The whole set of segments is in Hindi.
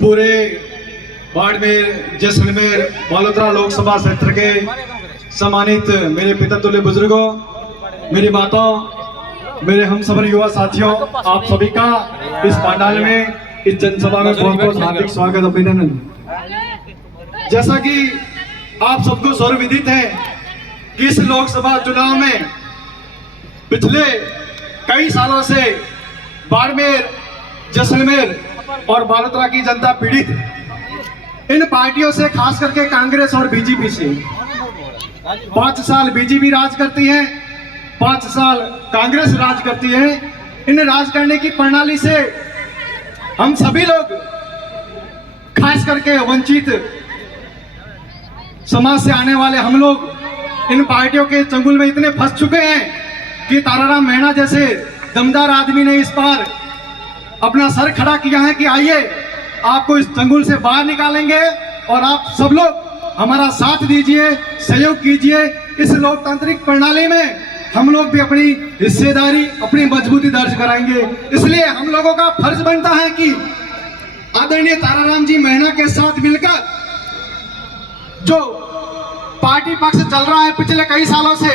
पूरे बाड़मेर, जैसलमेर, बालोतरा लोकसभा क्षेत्र के सम्मानित मेरे पिता तुल्य बुजुर्गों, मेरी माताओं, मेरे हम सभी युवा साथियों, आप सभी का इस पंडाल में, इस जनसभा में बहुत बहुत हार्दिक स्वागत, अभिनंदन। जैसा कि आप सबको सर्वविदित है कि इस लोकसभा चुनाव में पिछले कई सालों से बाड़मेर, जैसलमेर और बालोतरा की जनता पीड़ित इन पार्टियों से, खास करके कांग्रेस और बीजेपी से। 5 साल बीजेपी राज करती है, 5 साल कांग्रेस राज करती है। इन राज करने की प्रणाली से हम सभी लोग, खास करके वंचित समाज से आने वाले हम लोग, इन पार्टियों के चंगुल में इतने फंस चुके हैं कि ताराराम मीणा जैसे दमदार आदमी ने इस बार अपना सर खड़ा किया है कि आइए आपको इस चंगुल से बाहर निकालेंगे और आप सब लोग हमारा साथ दीजिए, सहयोग कीजिए। इस लोकतांत्रिक प्रणाली में हम लोग भी अपनी हिस्सेदारी, अपनी मजबूती दर्ज कराएंगे। इसलिए हम लोगों का फर्ज बनता है कि आदरणीय ताराराम जी मीणा के साथ मिलकर जो पार्टी पक्ष चल रहा है पिछले कई सालों से,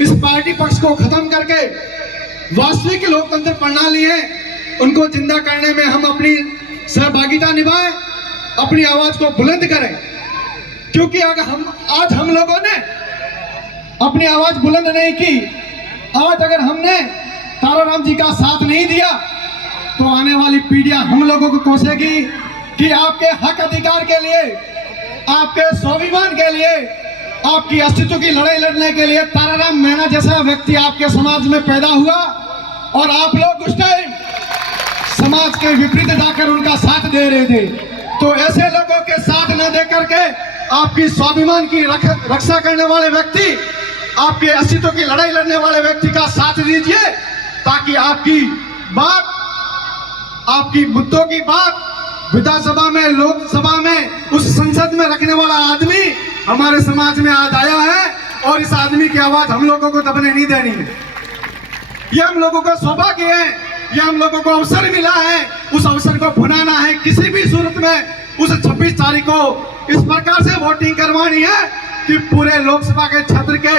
इस पार्टी पक्ष को खत्म करके वास्तविक लोकतंत्र प्रणाली है उनको जिंदा करने में हम अपनी सहभागिता निभाएं, अपनी आवाज को बुलंद करें। क्योंकि अगर आज हम लोगों ने अपनी आवाज बुलंद नहीं की, आज अगर हमने ताराराम जी का साथ नहीं दिया, तो आने वाली पीढ़ियां हम लोगों को कोसेगी कि आपके हक अधिकार के लिए, आपके स्वाभिमान के लिए, आपकी अस्तित्व की लड़ाई लड़ने के लिए ताराराम मीणा जैसा व्यक्ति आपके समाज में पैदा हुआ और आप लोग उस टाइम समाज के विपरीत जाकर उनका साथ दे रहे थे। तो ऐसे लोगों के साथ न दे करके आपकी स्वाभिमान की रक्षा करने वाले व्यक्ति, आपके अस्तित्व की लड़ाई लड़ने वाले व्यक्ति का साथ दीजिए, ताकि आपकी बात, आपकी मुद्दों की बात विधानसभा में, लोकसभा में, उस संसद में रखने वाला आदमी हमारे समाज में आज आया है और इस आदमी की आवाज हम लोगों को दबने नहीं देनी है। ये हम लोगों का सौभाग्य है, ये हम लोगों को अवसर मिला है, उस अवसर को भुनाना है। किसी भी सूरत में उस 26 तारीख को इस प्रकार से वोटिंग करवानी है कि पूरे लोकसभा के क्षेत्र के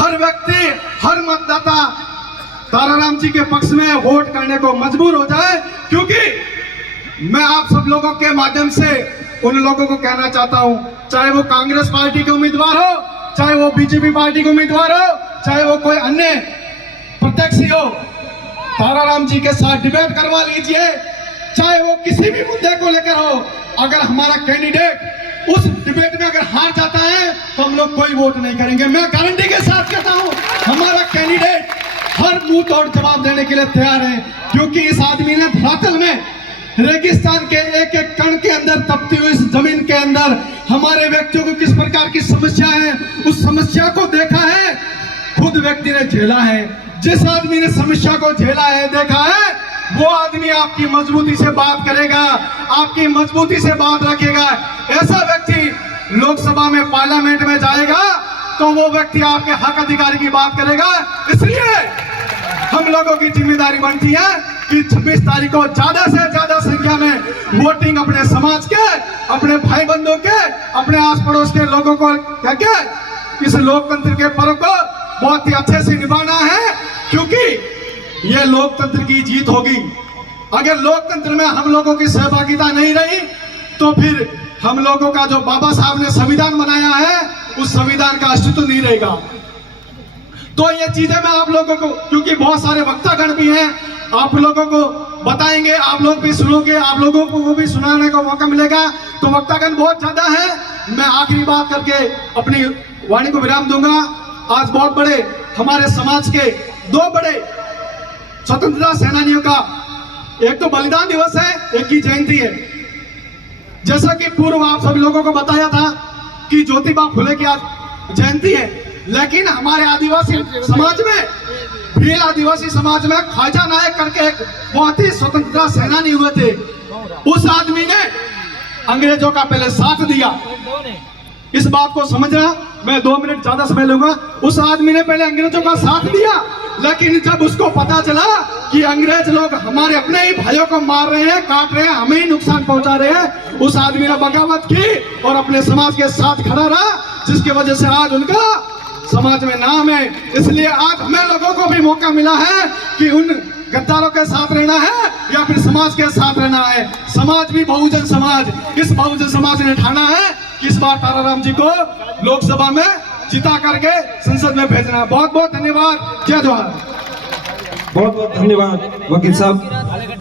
हर व्यक्ति, हर मतदाता ताराराम जी के पक्ष में वोट करने को मजबूर हो जाए। क्योंकि मैं आप सब लोगों के माध्यम से उन लोगों को कहना चाहता हूं, चाहे वो कांग्रेस पार्टी के उम्मीदवार हो, चाहे वो बीजेपी पार्टी के उम्मीदवार हो, चाहे वो कोई अन्य प्रत्याशी हो, ताराराम जी के साथ डिबेट करवा लीजिए, चाहे वो किसी भी मुद्दे को लेकर हो। अगर हमारा कैंडिडेट उस डिबेट में अगर हार जाता है तो हम लोग कोई वोट नहीं करेंगे। मैं गारंटी के साथ कहता हूं, हमारा कैंडिडेट हर मुंह तोड़ जवाब देने के लिए तैयार है। क्योंकि इस आदमी ने धरातल में, रेगिस्तान के एक एक कण के अंदर, तपती हुई इस जमीन के अंदर हमारे व्यक्तियों को किस प्रकार की समस्या है, उस समस्या को देखा है, खुद व्यक्ति ने झेला है। जिस आदमी ने समस्या को झेला है, देखा है, वो आदमी आपकी मजबूती से बात करेगा, आपकी मजबूती से बात रखेगा। ऐसा व्यक्ति लोकसभा में, पार्लियामेंट में जाएगा तो वो व्यक्ति आपके हक अधिकार की बात करेगा। इसलिए हम लोगों की जिम्मेदारी बनती है कि 26 तारीख को ज्यादा से ज्यादा संख्या में वोटिंग अपने समाज के, अपने भाई बंधुओं के, अपने आस पड़ोस के लोगों को कहके इस लोकतंत्र के पर्व को बहुत ही अच्छे से निभाना है। क्योंकि यह लोकतंत्र की जीत होगी। अगर लोकतंत्र में हम लोगों की सहभागिता नहीं रही तो फिर हम लोगों का जो बाबा साहब ने संविधान बनाया है, उस संविधान का अस्तित्व नहीं रहेगा। तो ये चीजें मैं आप लोगों को, क्योंकि बहुत सारे वक्तागण भी हैं, आप लोगों को बताएंगे, आप लोग भी सुनोगे, आप लोगों को वो भी सुनाने का मौका मिलेगा। तो वक्तागण बहुत ज्यादा है। मैं आखिरी बात करके अपनी वाणी को विराम दूंगा। आज बहुत बड़े हमारे समाज के 2 बड़े स्वतंत्रता सेनानियों का, एक तो बलिदान दिवस है, एक की जयंती है। जैसा कि पूर्व आप सभी लोगों को बताया था कि ज्योतिबा फुले की आज जयंती है, लेकिन हमारे आदिवासी समाज में, भील आदिवासी समाज में ख्वाजा नायक करके एक बहुत ही स्वतंत्रता सेनानी हुए थे। उस आदमी ने अंग्रेजों का पहले साथ दिया, इस बात को समझना। मैं 2 मिनट ज्यादा समय लूंगा। उस आदमी ने पहले अंग्रेजों का साथ दिया, लेकिन जब उसको पता चला कि अंग्रेज लोग हमारे अपने ही भाइयों को मार रहे हैं, काट रहे हैं, हमें ही नुकसान पहुंचा रहे हैं, उस आदमी ने बगावत की और अपने समाज के साथ खड़ा रहा, जिसकी वजह से आज उनका समाज में नाम है। इसलिए आज हमें लोगों को भी मौका मिला है कि उन गद्दारों के साथ रहना है या फिर समाज के साथ रहना है। समाज भी बहुजन समाज, इस बहुजन समाज ने ठाना है कि इस बार ताराराम जी को लोकसभा में जिता करके संसद में भेजना। बहुत बहुत धन्यवाद। जय जवाहर। बहुत बहुत धन्यवाद वकील साहब।